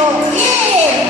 Yeah.